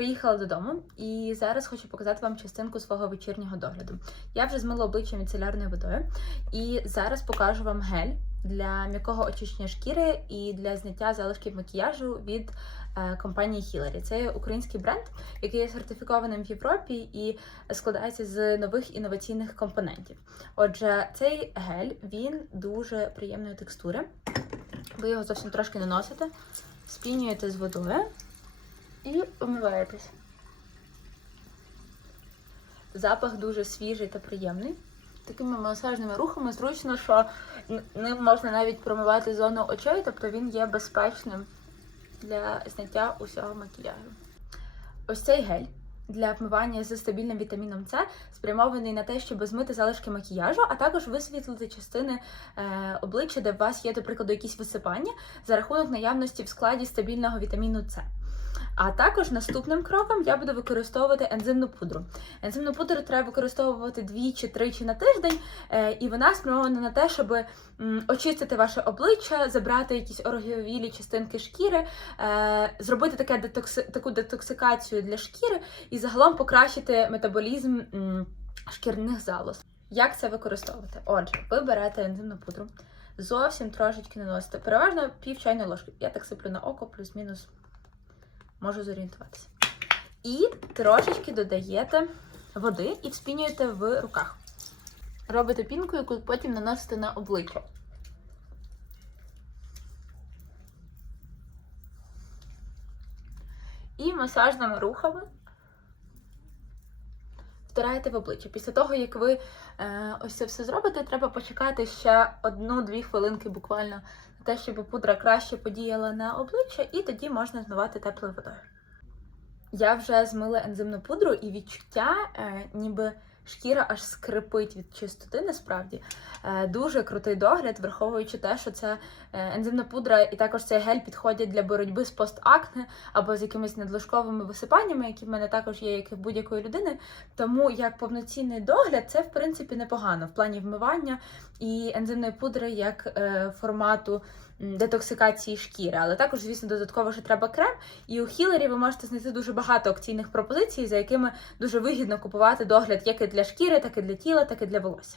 Приїхала додому і зараз хочу показати вам частинку свого вечірнього догляду. Я вже змила обличчя міцелярною водою, і зараз покажу вам гель для м'якого очищення шкіри і для зняття залишків макіяжу від е, компанії Hillary. Це український бренд, який є сертифікованим в Європі і складається з нових інноваційних компонентів. Отже, цей гель він дуже приємної текстури. Ви його зовсім трошки наносите, спінюєте з водою і. Запах дуже свіжий та приємний. Такими масажними рухами зручно, що ним можна навіть промивати зону очей, тобто він є безпечним для зняття усього макіяжу. Ось цей гель для вмивання з стабільним вітаміном С спрямований на те, щоб змити залишки макіяжу, а також висвітлити частини е, обличчя, де у вас є, до прикладу, якісь висипання за рахунок наявності в складі стабільного вітаміну С. А також наступним кроком я буду використовувати ензимну пудру. Ензимну пудру треба використовувати двічі-тричі на тиждень, е, і вона спрямована на те, щоб очистити ваше обличчя, забрати якісь ороговілі частинки шкіри, е, зробити таке детокси, таку детоксикацію для шкіри і загалом покращити метаболізм шкірних залоз. Як це використовувати? Отже, ви берете ензимну пудру, зовсім трошечки наносите, переважно пів чайної ложки. Я так сиплю на око, плюс-мінус можу зорієнтуватися. І трошечки додаєте води і вспінюєте в руках. Робите пінку, яку потім наносите на обличчя. І масажними рухами втираєте в обличчя. Після того, як ви е, ось це все зробите, треба почекати ще одну-дві хвилинки буквально на те, щоб пудра краще подіяла на обличчя, і тоді можна змивати теплою водою. Я вже змила ензимну пудру, і відчуття, е, ніби шкіра аж скрипить від чистоти, насправді. Е, дуже крутий догляд, враховуючи те, що це е, ензимна пудра і також цей гель підходять для боротьби з постакне або з якимись надлишковими висипаннями, які в мене також є, як і в будь-якої людини. Тому як повноцінний догляд, це в принципі непогано в плані вмивання і ензимної пудри як е, формату детоксикації шкіри. Але також, звісно, додатково ще треба крем. І у Хілері ви можете знайти дуже багато акційних пропозицій, за якими дуже вигідно купувати догляд як і для шкіри, так і для тіла, так і для волосся.